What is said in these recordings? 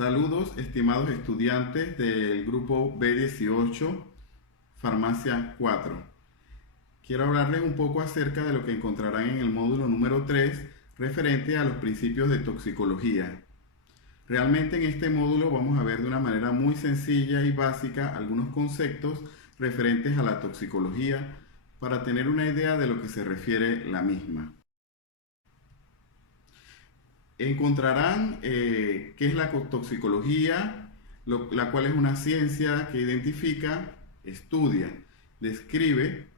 Saludos, estimados estudiantes del grupo B18, Farmacia 4. Quiero hablarles un poco acerca de lo que encontrarán en el módulo número 3, referente a los principios de toxicología. Realmente en este módulo vamos a ver de una manera muy sencilla y básica algunos conceptos referentes a la toxicología para tener una idea de lo que se refiere la misma. Encontrarán qué es la toxicología, la cual es una ciencia que identifica, estudia, describe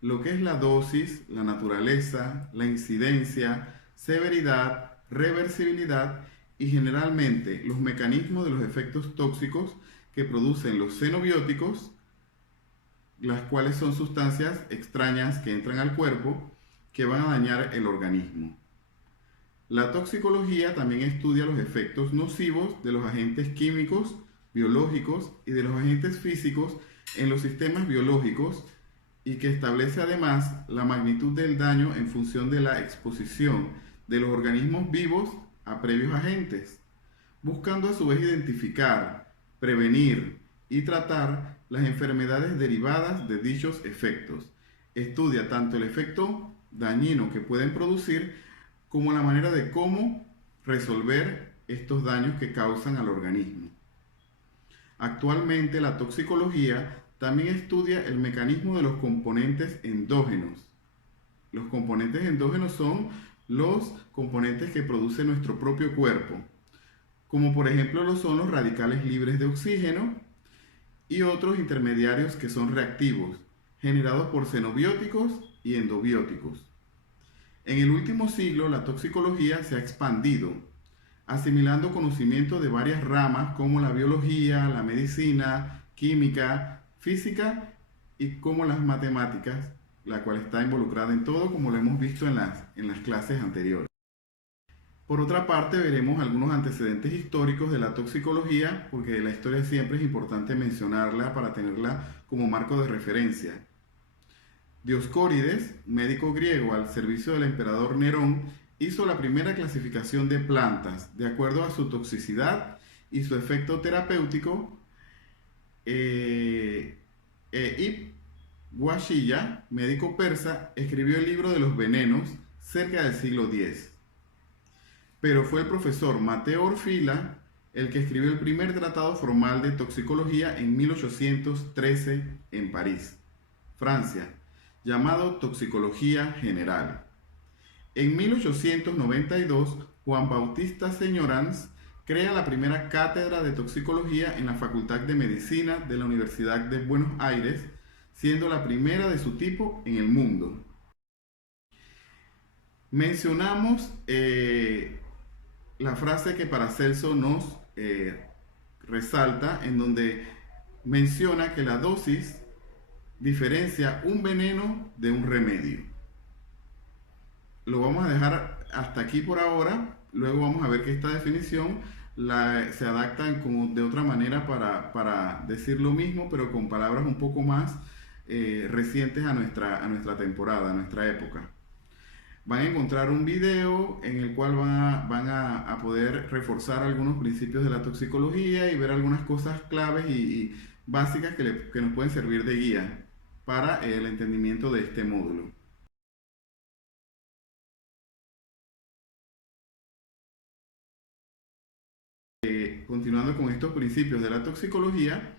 lo que es la dosis, la naturaleza, la incidencia, severidad, reversibilidad y generalmente los mecanismos de los efectos tóxicos que producen los xenobióticos, las cuales son sustancias extrañas que entran al cuerpo que van a dañar el organismo. La toxicología también estudia los efectos nocivos de los agentes químicos, biológicos y de los agentes físicos en los sistemas biológicos y que establece además la magnitud del daño en función de la exposición de los organismos vivos a previos agentes, buscando a su vez identificar, prevenir y tratar las enfermedades derivadas de dichos efectos. Estudia tanto el efecto dañino que pueden producir como la manera de cómo resolver estos daños que causan al organismo. Actualmente la toxicología también estudia el mecanismo de los componentes endógenos. Los componentes endógenos son los componentes que produce nuestro propio cuerpo, como por ejemplo lo son los radicales libres de oxígeno y otros intermediarios que son reactivos, generados por xenobióticos y endobióticos. En el último siglo, la toxicología se ha expandido, asimilando conocimiento de varias ramas como la biología, la medicina, química, física y como las matemáticas, la cual está involucrada en todo, como lo hemos visto en las clases anteriores. Por otra parte, veremos algunos antecedentes históricos de la toxicología, porque la historia siempre es importante mencionarla para tenerla como marco de referencia. Dioscórides, médico griego al servicio del emperador Nerón, hizo la primera clasificación de plantas de acuerdo a su toxicidad y su efecto terapéutico. Ibn Washiya, médico persa, escribió el libro de los venenos cerca del siglo X. Pero fue el profesor Mateo Orfila el que escribió el primer tratado formal de toxicología en 1813 en París, Francia, llamado Toxicología General. En 1892, Juan Bautista Señorans crea la primera cátedra de toxicología en la Facultad de Medicina de la Universidad de Buenos Aires, siendo la primera de su tipo en el mundo. Mencionamos la frase que Paracelso nos resalta, en donde menciona que la dosis diferencia un veneno de un remedio. Lo vamos a dejar hasta aquí por ahora. Luego vamos a ver que esta definición se adapta de otra manera para decir lo mismo, pero con palabras un poco más recientes a nuestra temporada, a nuestra época. Van a encontrar un video en el cual van a poder reforzar algunos principios de la toxicología y ver algunas cosas claves y básicas que nos pueden servir de guía para el entendimiento de este módulo. Continuando con estos principios de la toxicología,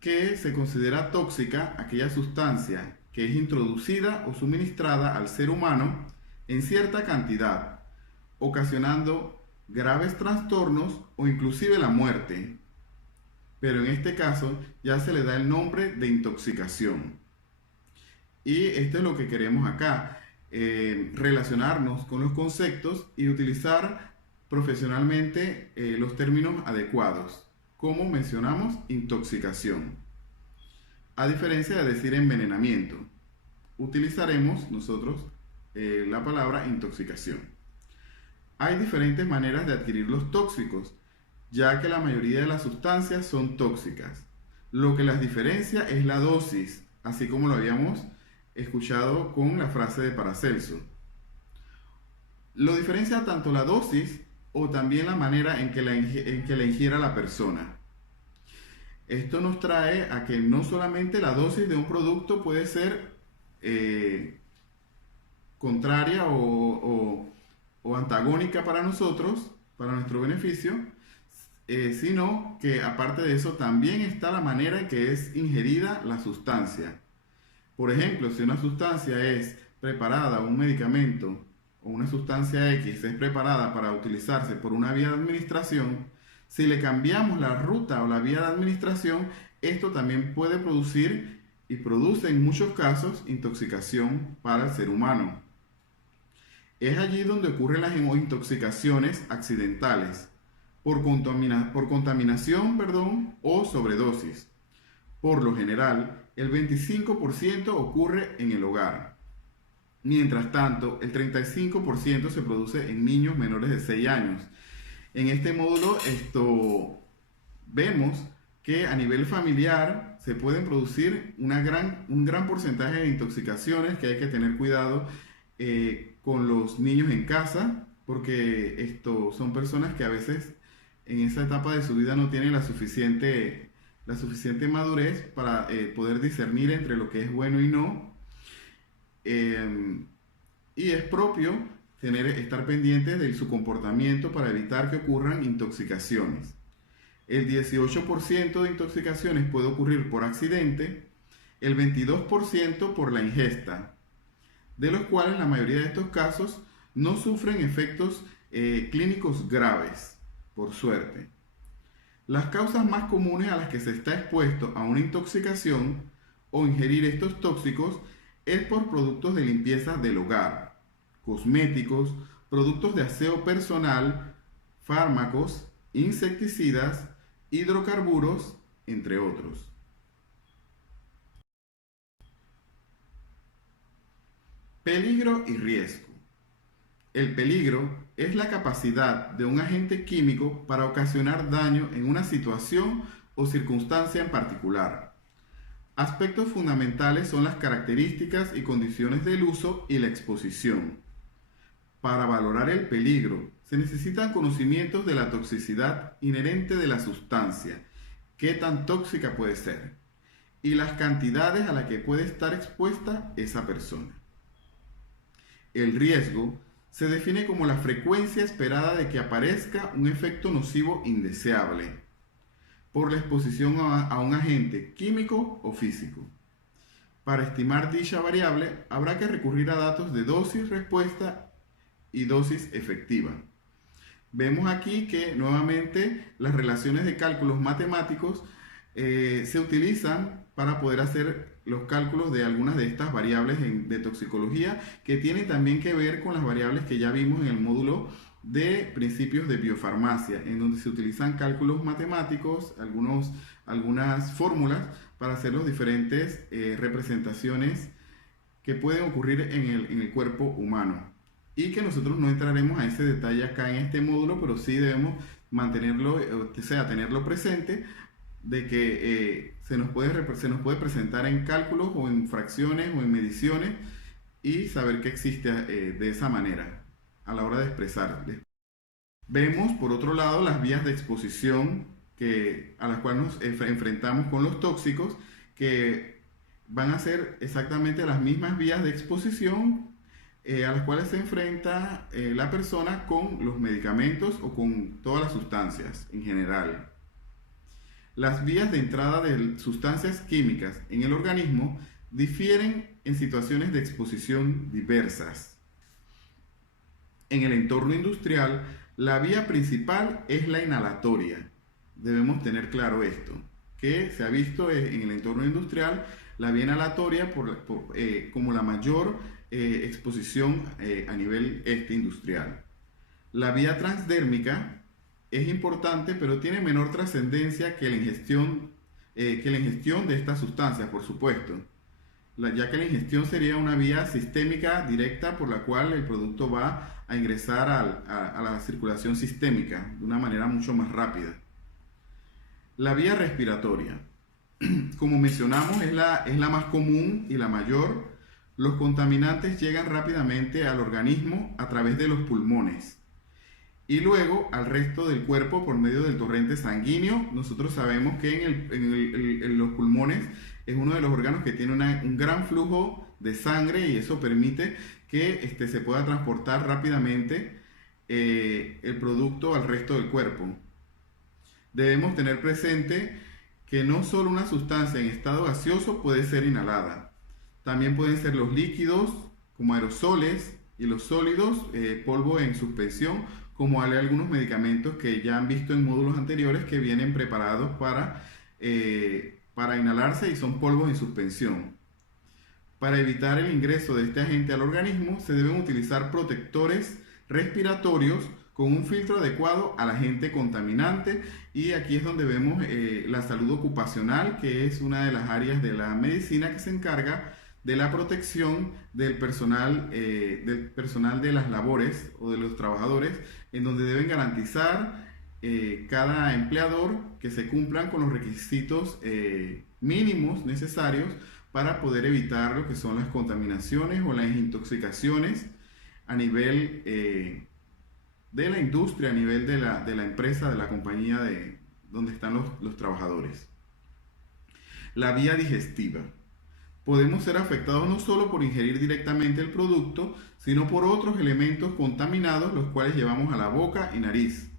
que se considera tóxica aquella sustancia que es introducida o suministrada al ser humano en cierta cantidad, ocasionando graves trastornos o inclusive la muerte. Pero en este caso ya se le da el nombre de intoxicación. Y esto es lo que queremos acá, relacionarnos con los conceptos y utilizar profesionalmente los términos adecuados, como mencionamos intoxicación. A diferencia de decir envenenamiento, utilizaremos nosotros la palabra intoxicación. Hay diferentes maneras de adquirir los tóxicos, ya que la mayoría de las sustancias son tóxicas. Lo que las diferencia es la dosis, así como lo habíamos escuchado con la frase de Paracelso. Lo diferencia tanto la dosis o también la manera en que la ingiera la persona. Esto nos trae a que no solamente la dosis de un producto puede ser contraria o antagónica para nosotros, para nuestro beneficio, sino que aparte de eso también está la manera en que es ingerida la sustancia. Por ejemplo, si una sustancia es preparada, un medicamento o una sustancia X es preparada para utilizarse por una vía de administración, si le cambiamos la ruta o la vía de administración, esto también puede producir y produce en muchos casos intoxicación para el ser humano. Es allí donde ocurren las intoxicaciones accidentales por contaminación, o sobredosis. Por lo general, el 25% ocurre en el hogar. Mientras tanto, el 35% se produce en niños menores de 6 años. En este módulo vemos que a nivel familiar se pueden producir un gran porcentaje de intoxicaciones, que hay que tener cuidado con los niños en casa, porque son personas que a veces en esa etapa de su vida no tienen la suficiente madurez para poder discernir entre lo que es bueno y no. Y es propio estar pendientes de su comportamiento para evitar que ocurran intoxicaciones. El 18% de intoxicaciones puede ocurrir por accidente, el 22% por la ingesta, de los cuales la mayoría de estos casos no sufren efectos clínicos graves, por suerte. Las causas más comunes a las que se está expuesto a una intoxicación o ingerir estos tóxicos es por productos de limpieza del hogar, cosméticos, productos de aseo personal, fármacos, insecticidas, hidrocarburos, entre otros. Peligro y riesgo. El peligro es la capacidad de un agente químico para ocasionar daño en una situación o circunstancia en particular. Aspectos fundamentales son las características y condiciones del uso y la exposición. Para valorar el peligro, se necesitan conocimientos de la toxicidad inherente de la sustancia, qué tan tóxica puede ser, y las cantidades a las que puede estar expuesta esa persona. El riesgo se define como la frecuencia esperada de que aparezca un efecto nocivo indeseable por la exposición a un agente químico o físico. Para estimar dicha variable, habrá que recurrir a datos de dosis respuesta y dosis efectiva. Vemos aquí que nuevamente las relaciones de cálculos matemáticos se utilizan para poder hacer los cálculos de algunas de estas variables de toxicología, que tienen también que ver con las variables que ya vimos en el módulo de principios de biofarmacia, en donde se utilizan cálculos matemáticos, algunas fórmulas para hacer las diferentes representaciones que pueden ocurrir en el cuerpo humano, y que nosotros no entraremos a ese detalle acá en este módulo, pero sí debemos mantenerlo, tenerlo presente, de que se nos puede presentar en cálculos o en fracciones o en mediciones, y saber que existe de esa manera a la hora de expresar. Vemos por otro lado las vías de exposición a las cuales nos enfrentamos con los tóxicos, que van a ser exactamente las mismas vías de exposición a las cuales se enfrenta la persona con los medicamentos o con todas las sustancias en general. Las vías de entrada de sustancias químicas en el organismo difieren en situaciones de exposición diversas. En el entorno industrial, la vía principal es la inhalatoria. Debemos tener claro esto, que se ha visto en el entorno industrial la vía inhalatoria como la mayor exposición a nivel industrial. La vía transdérmica es importante, pero tiene menor trascendencia que la ingestión de estas sustancias, por supuesto, ya que la ingestión sería una vía sistémica directa por la cual el producto va a ingresar a la circulación sistémica de una manera mucho más rápida. La vía respiratoria, como mencionamos, es la más común y la mayor. Los contaminantes llegan rápidamente al organismo a través de los pulmones. y luego al resto del cuerpo por medio del torrente sanguíneo. Nosotros sabemos que en los pulmones es uno de los órganos que tiene un gran flujo de sangre y eso permite que se pueda transportar rápidamente el producto al resto del cuerpo. Debemos tener presente que no solo una sustancia en estado gaseoso puede ser inhalada. También pueden ser los líquidos como aerosoles y los sólidos, polvo en suspensión, como hay algunos medicamentos que ya han visto en módulos anteriores que vienen preparados para inhalarse y son polvos en suspensión. Para evitar el ingreso de este agente al organismo, se deben utilizar protectores respiratorios con un filtro adecuado al agente contaminante, y aquí es donde vemos la salud ocupacional, que es una de las áreas de la medicina que se encarga de la protección del personal de las labores o de los trabajadores, en donde deben garantizar cada empleador que se cumplan con los requisitos mínimos necesarios para poder evitar lo que son las contaminaciones o las intoxicaciones a nivel de la industria, a nivel de la empresa, de la compañía donde están los trabajadores. La vía digestiva. Podemos ser afectados no solo por ingerir directamente el producto, sino por otros elementos contaminados, los cuales llevamos a la boca y nariz.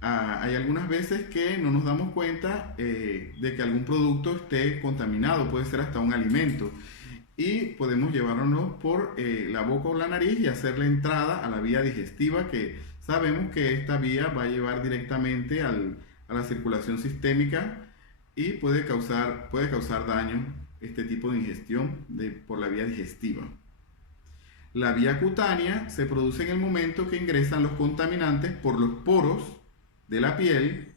Hay algunas veces que no nos damos cuenta de que algún producto esté contaminado, puede ser hasta un alimento, y podemos llevárnoslo por la boca o la nariz y hacer la entrada a la vía digestiva, que sabemos que esta vía va a llevar directamente a la circulación sistémica y puede causar daño este tipo de ingestión por la vía digestiva. La vía cutánea se produce en el momento que ingresan los contaminantes por los poros de la piel,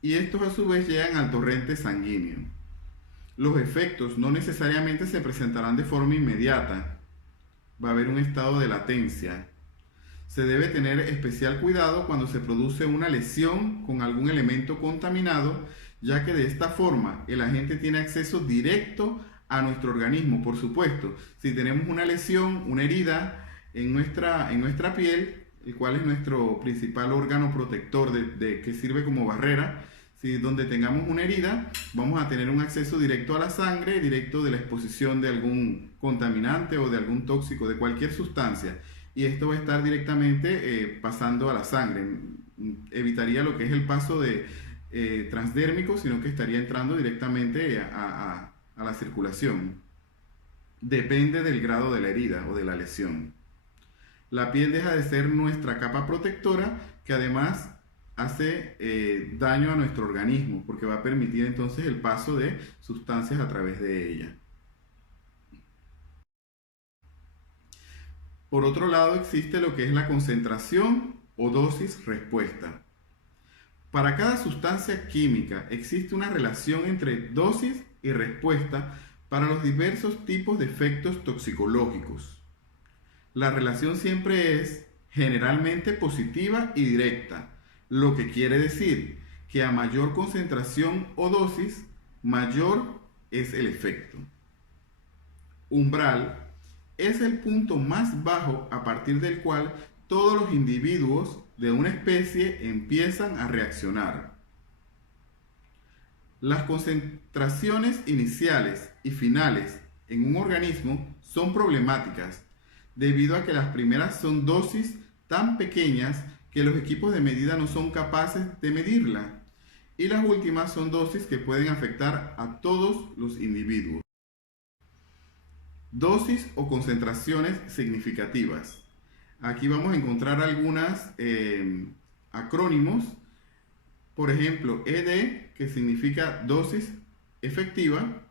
y estos a su vez llegan al torrente sanguíneo. Los efectos no necesariamente se presentarán de forma inmediata. Va a haber un estado de latencia. Se debe tener especial cuidado cuando se produce una lesión con algún elemento contaminado, ya que de esta forma el agente tiene acceso directo a nuestro organismo. Por supuesto, si tenemos una lesión, una herida en nuestra piel, el cual es nuestro principal órgano protector que sirve como barrera, si donde tengamos una herida, vamos a tener un acceso directo a la sangre, directo de la exposición de algún contaminante o de algún tóxico, de cualquier sustancia, y esto va a estar directamente pasando a la sangre. Evitaría lo que es el paso transdérmico, sino que estaría entrando directamente a la circulación. Depende del grado de la herida o de la lesión. La piel deja de ser nuestra capa protectora, que además hace daño a nuestro organismo, porque va a permitir entonces el paso de sustancias a través de ella. Por otro lado, existe lo que es la concentración o dosis respuesta. Para cada sustancia química existe una relación entre dosis y respuesta para los diversos tipos de efectos toxicológicos. La relación siempre es generalmente positiva y directa, lo que quiere decir que a mayor concentración o dosis, mayor es el efecto. Umbral es el punto más bajo a partir del cual todos los individuos de una especie empiezan a reaccionar. Las concentraciones iniciales y finales en un organismo son problemáticas, debido a que las primeras son dosis tan pequeñas que los equipos de medida no son capaces de medirla, y las últimas son dosis que pueden afectar a todos los individuos. Dosis o concentraciones significativas. Aquí vamos a encontrar algunos acrónimos. Por ejemplo, ED, que significa dosis efectiva.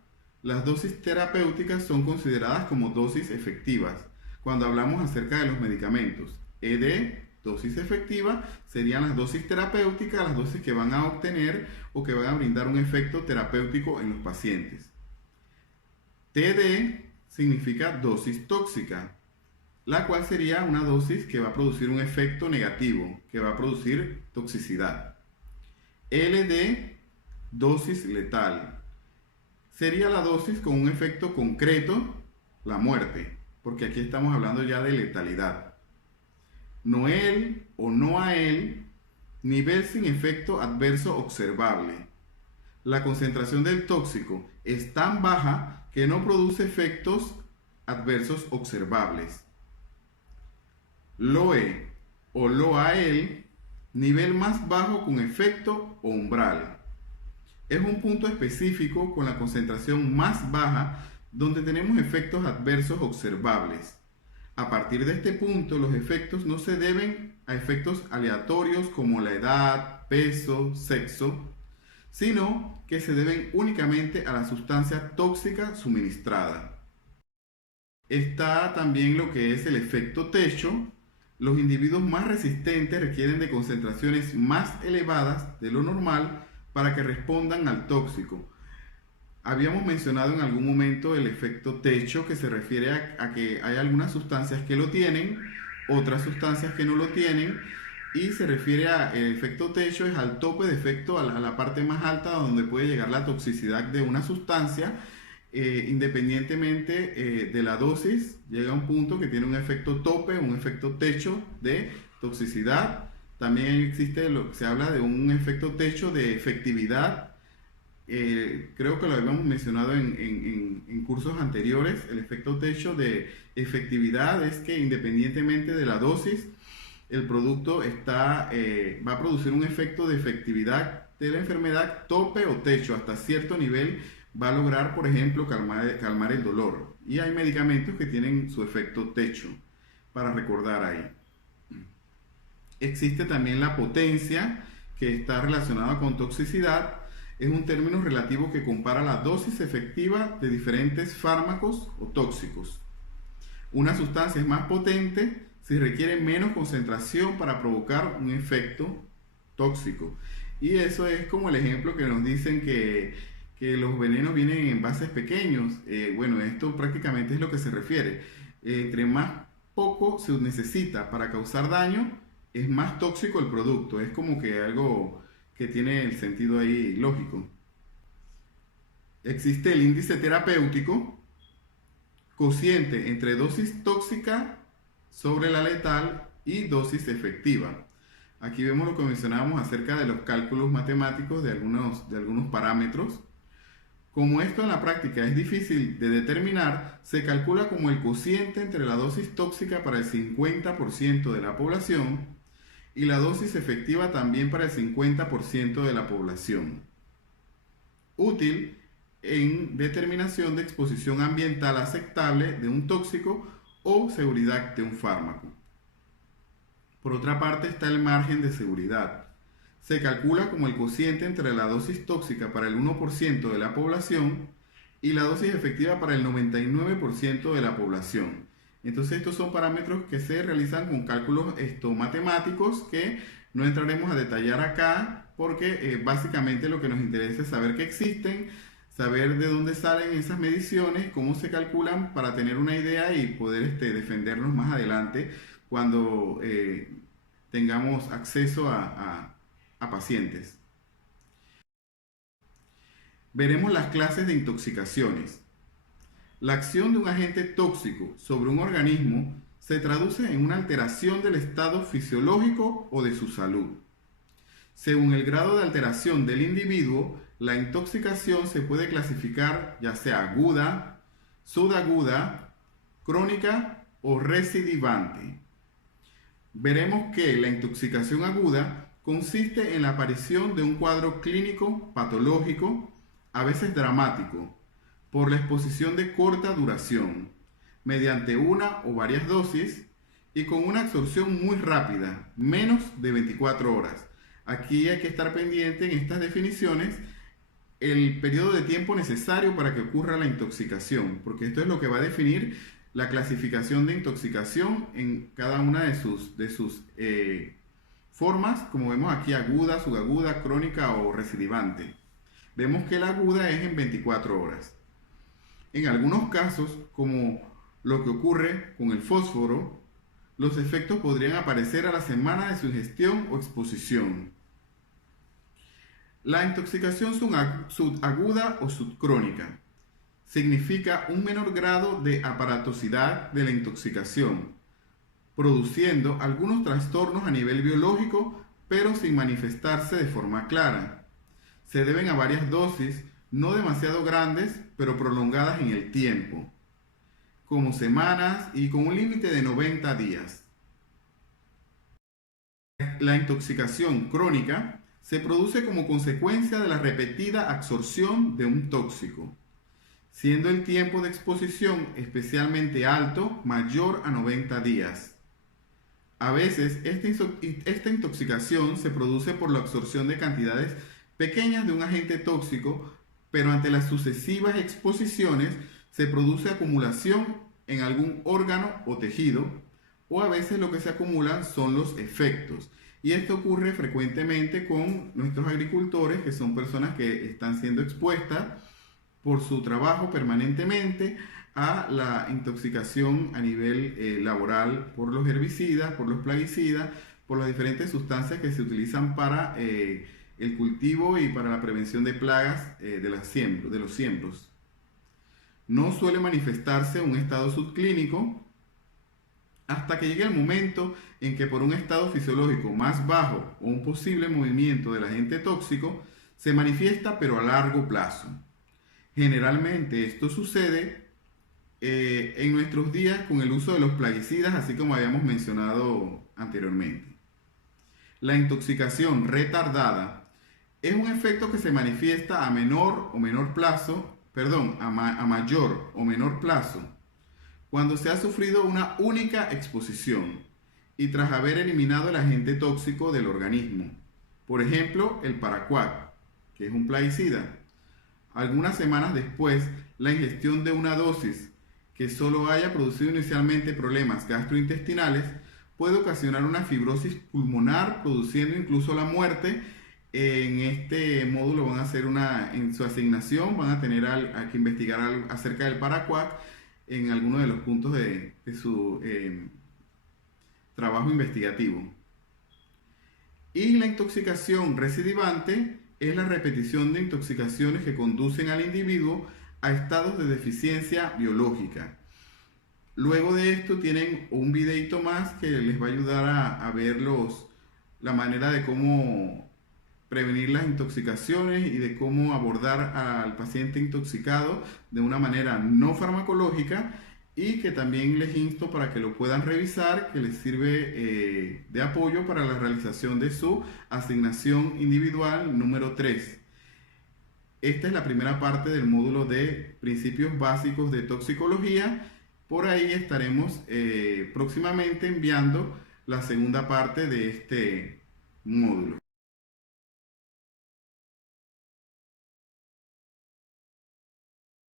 Las dosis terapéuticas son consideradas como dosis efectivas cuando hablamos acerca de los medicamentos. ED, dosis efectiva, serían las dosis terapéuticas, las dosis que van a obtener o que van a brindar un efecto terapéutico en los pacientes. TD significa dosis tóxica, la cual sería una dosis que va a producir un efecto negativo, que va a producir toxicidad. LD, dosis letal, sería la dosis con un efecto concreto, la muerte, porque aquí estamos hablando ya de letalidad. Noel o no a él, nivel sin efecto adverso observable. La concentración del tóxico es tan baja que no produce efectos adversos observables. Loe o Loael, nivel más bajo con efecto o umbral. Es un punto específico con la concentración más baja donde tenemos efectos adversos observables. A partir de este punto, los efectos no se deben a efectos aleatorios como la edad, peso, sexo, sino que se deben únicamente a la sustancia tóxica suministrada. Está también lo que es el efecto techo. Los individuos más resistentes requieren de concentraciones más elevadas de lo normal para que respondan al tóxico. Habíamos mencionado en algún momento el efecto techo, que se refiere a que hay algunas sustancias que lo tienen, otras sustancias que no lo tienen, y se refiere a el efecto techo, es al tope de efecto, a la parte más alta donde puede llegar la toxicidad de una sustancia. Independientemente de la dosis, llega a un punto que tiene un efecto tope, un efecto techo de toxicidad. También existe se habla de un efecto techo de efectividad. Creo que lo habíamos mencionado en cursos anteriores. El efecto techo de efectividad es que independientemente de la dosis, el producto va a producir un efecto de efectividad de la enfermedad tope o techo. Hasta cierto nivel va a lograr, por ejemplo, calmar el dolor. Y hay medicamentos que tienen su efecto techo, para recordar ahí. Existe también la potencia, que está relacionada con toxicidad. Es un término relativo que compara la dosis efectiva de diferentes fármacos o tóxicos. Una sustancia es más potente si requiere menos concentración para provocar un efecto tóxico. Y eso es como el ejemplo que nos dicen que los venenos vienen en envases pequeños. Bueno, esto prácticamente es lo que se refiere. Entre más poco se necesita para causar daño, es más tóxico el producto. Es como que algo que tiene el sentido ahí lógico. Existe el índice terapéutico, cociente entre dosis tóxica sobre la letal y dosis efectiva. Aquí vemos lo que mencionábamos acerca de los cálculos matemáticos de algunos parámetros. Como esto en la práctica es difícil de determinar, se calcula como el cociente entre la dosis tóxica para el 50% de la población y la dosis efectiva también para el 50% de la población. Útil en determinación de exposición ambiental aceptable de un tóxico o seguridad de un fármaco. Por otra parte está el margen de seguridad. Se calcula como el cociente entre la dosis tóxica para el 1% de la población y la dosis efectiva para el 99% de la población. Entonces estos son parámetros que se realizan con cálculos matemáticos que no entraremos a detallar acá porque básicamente lo que nos interesa es saber que existen, saber de dónde salen esas mediciones, cómo se calculan para tener una idea y poder defendernos más adelante cuando tengamos acceso a pacientes. Veremos las clases de intoxicaciones. La acción de un agente tóxico sobre un organismo se traduce en una alteración del estado fisiológico o de su salud. Según el grado de alteración del individuo, la intoxicación se puede clasificar ya sea aguda, subaguda, crónica o recidivante. Veremos que la intoxicación aguda consiste en la aparición de un cuadro clínico patológico, a veces dramático, por la exposición de corta duración, mediante una o varias dosis y con una absorción muy rápida, menos de 24 horas. Aquí hay que estar pendiente en estas definiciones el periodo de tiempo necesario para que ocurra la intoxicación, porque esto es lo que va a definir la clasificación de intoxicación en cada una de sus formas, como vemos aquí, aguda, subaguda, crónica o recidivante. Vemos que la aguda es en 24 horas. En algunos casos, como lo que ocurre con el fósforo, los efectos podrían aparecer a la semana de su ingestión o exposición. La intoxicación subaguda o subcrónica significa un menor grado de aparatosidad de la intoxicación. produciendo algunos trastornos a nivel biológico, pero sin manifestarse de forma clara. Se deben a varias dosis, no demasiado grandes, pero prolongadas en el tiempo, como semanas y con un límite de 90 días. La intoxicación crónica se produce como consecuencia de la repetida absorción de un tóxico, siendo el tiempo de exposición especialmente alto, mayor a 90 días. A veces, esta intoxicación se produce por la absorción de cantidades pequeñas de un agente tóxico, pero ante las sucesivas exposiciones se produce acumulación en algún órgano o tejido, o a veces lo que se acumulan son los efectos. Y esto ocurre frecuentemente con nuestros agricultores, que son personas que están siendo expuestas por su trabajo permanentemente a la intoxicación a nivel laboral por los herbicidas, por los plaguicidas, por las diferentes sustancias que se utilizan para el cultivo y para la prevención de plagas de los siembros. No suele manifestarse un estado subclínico hasta que llegue el momento en que por un estado fisiológico más bajo o un posible movimiento del agente tóxico se manifiesta, pero a largo plazo. Generalmente esto sucede en nuestros días con el uso de los plaguicidas, así como habíamos mencionado anteriormente. La intoxicación retardada es un efecto que se manifiesta a mayor o menor plazo, cuando se ha sufrido una única exposición y tras haber eliminado el agente tóxico del organismo. Por ejemplo, el paraquat, que es un plaguicida. Algunas semanas después, la ingestión de una dosis que solo haya producido inicialmente problemas gastrointestinales puede ocasionar una fibrosis pulmonar, produciendo incluso la muerte. En este módulo van a hacer en su asignación, van a tener que investigar acerca del paraquat en alguno de los puntos de su trabajo investigativo. Y la intoxicación recidivante es la repetición de intoxicaciones que conducen al individuo a estados de deficiencia biológica. Luego de esto tienen un videito más que les va a ayudar a ver la manera de cómo prevenir las intoxicaciones y de cómo abordar al paciente intoxicado de una manera no farmacológica, y que también les insto para que lo puedan revisar, que les sirve de apoyo para la realización de su asignación individual número 3. Esta es la primera parte del módulo de principios básicos de toxicología. Por ahí estaremos próximamente enviando la segunda parte de este módulo.